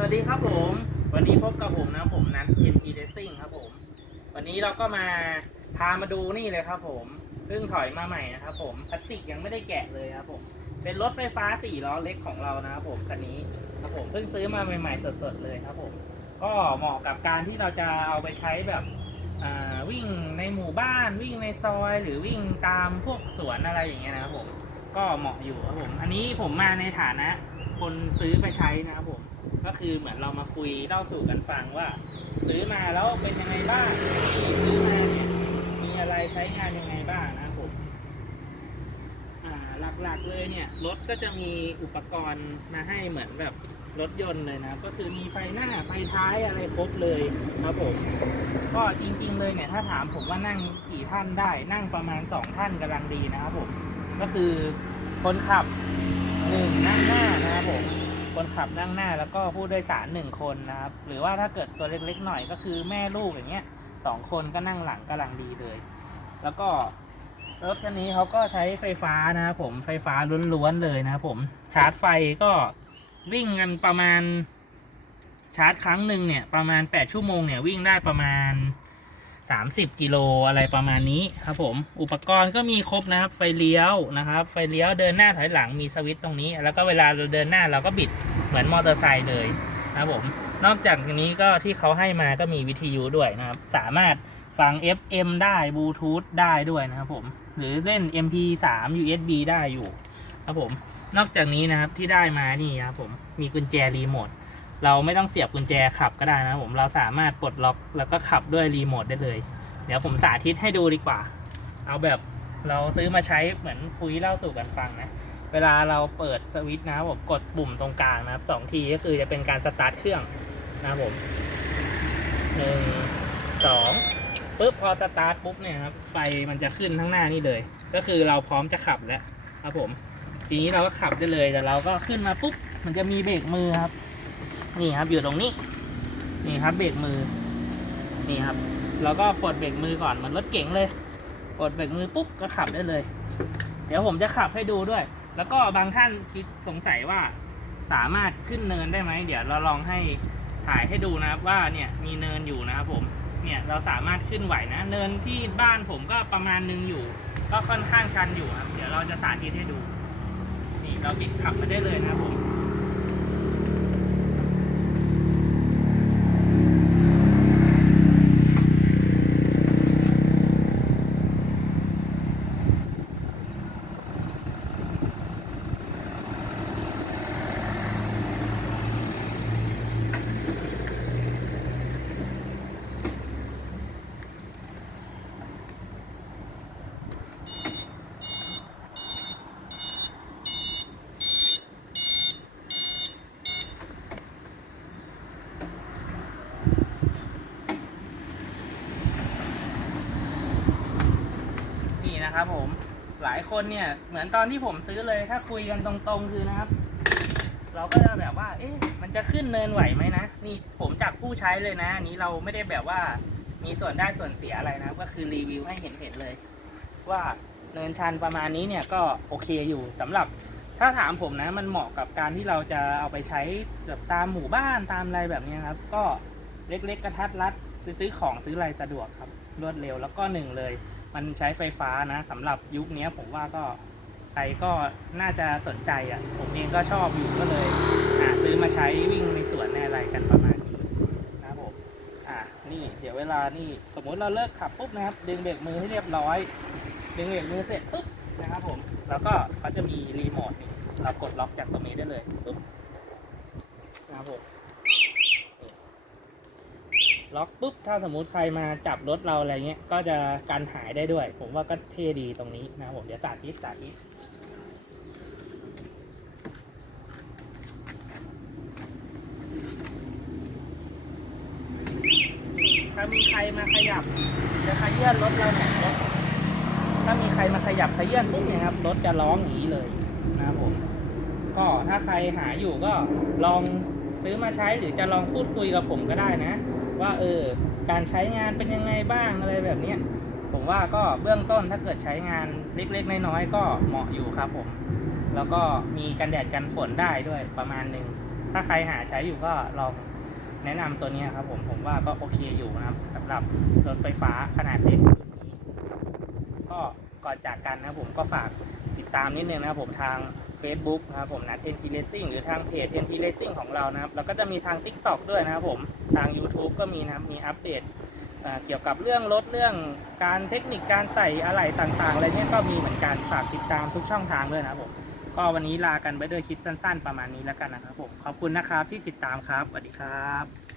สวัสดีครับผม วันนี้พบกับผมนะผมนัท NP Racing ครับผม วันนี้เราก็มาพามาดูนี่เลยครับผมเพิ่งถอยมาใหม่นะครับผมพลาสติกยังไม่ได้แกะเลยครับผม เป็นรถไฟฟ้าสี่ล้อเล็กของเรานะครับผมคันนี้ครับผมเพิ่งซื้อมาใหม่ๆสดๆเลยครับผม ก็เหมาะกับการที่เราจะเอาไปใช้แบบวิ่งในหมู่บ้านวิ่งในซอย หรือวิ่งตามพวกสวนอะไรอย่างเงี้ยนะครับผมก็เหมาะอยู่ครับผม อันนี้ผมมาในฐานะ คนซื้อไปใช้นะครับผม ก็คือเหมือนเรามาคุยเล่าสู่กันฟังว่า ซื้อมาแล้วเป็นยังไงบ้างที่ซื้อมาเนี่ยมีอะไรใช้งานยังไงบ้างนะผมหลักๆเลยเนี่ยรถก็จะมีอุปกรณ์มาให้เหมือนแบบรถยนต์เลยนะ ก็คือมีไฟหน้าไฟท้ายอะไรครบเลยครับผม ก็จริง ๆ เลยเนี่ยถ้าถามผมว่านั่งกี่ท่านได้นั่งประมาณสองท่านกำลังดีนะครับผม ก็คือคนขับหนึ่งนั่งหน้านะครับผม คนขับนั่งหน้าแล้วก็ผู้โดยสารหนึ่งคนนะครับ หรือว่าถ้าเกิดตัวเล็กๆหน่อยก็คือแม่ลูกอย่างเงี้ยสองคนก็นั่งหลังกำลังดีเลย แล้วก็รถคันนี้เขาก็ใช้ไฟฟ้านะครับผมไฟฟ้าล้วนๆเลยนะครับผมชาร์จไฟก็วิ่งกันประมาณชาร์จครั้งหนึ่งเนี่ยประมาณ 8 ชั่วโมงเนี่ยวิ่งได้ประมาณ 30กิโลอะไรประมาณนี้ครับผม อุปกรณ์ก็มีครบนะครับ ไฟเลี้ยวนะครับ ไฟเลี้ยวเดินหน้าถอยหลังมีสวิตช์ตรงนี้ แล้วก็เวลาเราเดินหน้าเราก็บิดเหมือนมอเตอร์ไซค์เลยนะครับผม นอกจากนี้ก็ที่เขาให้มาก็มีวิทยุด้วยนะครับ สามารถฟัง FM ได้บลูทูธได้ด้วยนะครับผม หรือเล่น MP3 USB ได้อยู่ครับผม นอกจากนี้นะครับที่ได้มานี่ครับผมมีกุญแจรีโมท เราไม่ต้องเสียบกุญแจขับก็ได้นะผมเราสามารถปลดล็อกแล้วก็ขับด้วยรีโมทได้เลย เดี๋ยวผมสาธิตให้ดูดีกว่า เอาแบบเราซื้อมาใช้เหมือนคุยเล่าสู่กันฟังนะ เวลาเราเปิดสวิตช์นะผมกดปุ่มตรงกลางนะครับสองทีก็คือจะเป็นการสตาร์ทเครื่องนะผมหนึ่งสองปุ๊บพอสตาร์ทปุ๊บเนี่ยครับไฟมันจะขึ้นข้างหน้านี่เลย ก็คือเราพร้อมจะขับแล้วครับผม ทีนี้เราก็ขับได้เลยแต่เราก็ขึ้นมาปุ๊บมันจะมีเบรกมือครับ นี่ครับอยู่ตรงนี้ นี่ครับเบรกมือ นี่ครับเราก็ปลดเบรกมือก่อนเหมันรถเก๋งเลย ปลดเบรกมือปุ๊บก็ขับได้เลย เดี๋ยวผมจะขับให้ดูด้วย แล้วก็บางท่านคิดสงสัยว่าสามารถขึ้นเนินได้ไหม เดี๋ยวเราลองให้ถ่ายให้ดูนะครับว่าเนี่ยมีเนินอยู่นะครับผมเนี่ยเราสามารถขึ้นไหวนะ เนินที่บ้านผมก็ประมาณนึงอยู่ ก็ค่อนข้างชันอยู่ครับ เดี๋ยวเราจะสาธิตให้ดู นี่เราบิดขับมาได้เลยนะครับผม นะครับผมหลายคนเนี่ยเหมือนตอนที่ผมซื้อเลยถ้าคุยกันตรงๆคือนะครับ เราก็จะแบบว่า เอ๊ะมันจะขึ้นเนินไหวไหมนะนี่ผมจากผู้ใช้เลยนะอันนี้เราไม่ได้แบบว่ามีส่วนได้ส่วนเสียอะไรนะก็คือรีวิวให้เห็นเห็นๆเลย ว่าเนินชันประมาณนี้เนี่ยก็โอเคอยู่สำหรับถ้าถามผมนะมันเหมาะกับการที่เราจะเอาไปใช้แบบตามหมู่บ้านตามอะไรแบบนี้ครับ ก็เล็กๆกระทัดรัดซื้อของซื้ออะไรสะดวกครับรวดเร็วแล้วก็หนึ่งเลย มันใช้ไฟฟ้านะสำหรับยุคนี้ผมว่าก็ใครก็น่าจะสนใจอะ ผมเองก็ชอบอยู่ก็เลยหาซื้อมาใช้วิ่งในสวนในอะไรกันประมาณนี้นะครับผมอะนี่เดี๋ยวเวลานี่สมมุติเราเลิกขับปุ๊บนะครับ ดึงเบรกมือให้เรียบร้อย ดึงเบรกมือเสร็จปุ๊บนะครับผม แล้วก็เขาจะมีรีโมทนี่เรากดล็อกจากตรงนี้ได้เลยปุ๊บนะครับผม ล็อกปุ๊บถ้าสมมุติใครมาจับรถเราอะไรเงี้ยก็จะกันหายได้ด้วย ผมว่าก็เท่ดีตรงนี้นะผมเดี๋ยวสาธิตสาธิตถ้ามีใครมาขยับจะขยื่นรถเราเนี่ยรถถ้ามีใครมาขยับขยื่นปุ๊บเนี่ยครับรถจะร้องอย่างนี้เลยนะครับผมก็ถ้าใครหาอยู่ก็ลองซื้อมาใช้หรือจะลองพูดคุยกับผมก็ได้นะ ว่าเออการใช้งานเป็นยังไงบ้างอะไรแบบเนี้ยผมว่าก็เบื้องต้นถ้าเกิดใช้งานเล็กๆน้อยๆก็เหมาะอยู่ครับผม แล้วก็มีกันแดดกันฝนได้ด้วยประมาณหนึ่งถ้าใครหาใช้อยู่ก็ลองแนะนำตัวนี้ครับผมผมว่าก็โอเคอยู่นะครับสำหรับรถไฟฟ้าขนาดเล็กรุ่นนี้ก็ก่อนจากกันนะผมก็ฝากติดตามนิดนึงนะครับผมทาง Facebook นะครับผมนะ TNT Racing หรือทางเพจ TNT Racing ของเรานะครับแล้วก็จะมีทาง TikTok ด้วยนะครับผมทาง YouTube ก็มีนะครับมีอัปเดตเกี่ยวกับเรื่องรถเรื่องการเทคนิคการใส่อะไหล่ต่างๆอะไรเนี่ยก็มีเหมือนกันฝากติดตามทุกช่องทางด้วยนะครับผมก็วันนี้ลากันไปด้วยคลิปสั้น ๆ ประมาณนี้แล้วกันนะครับผมขอบคุณนะครับที่ติดตามครับสวัสดีครับ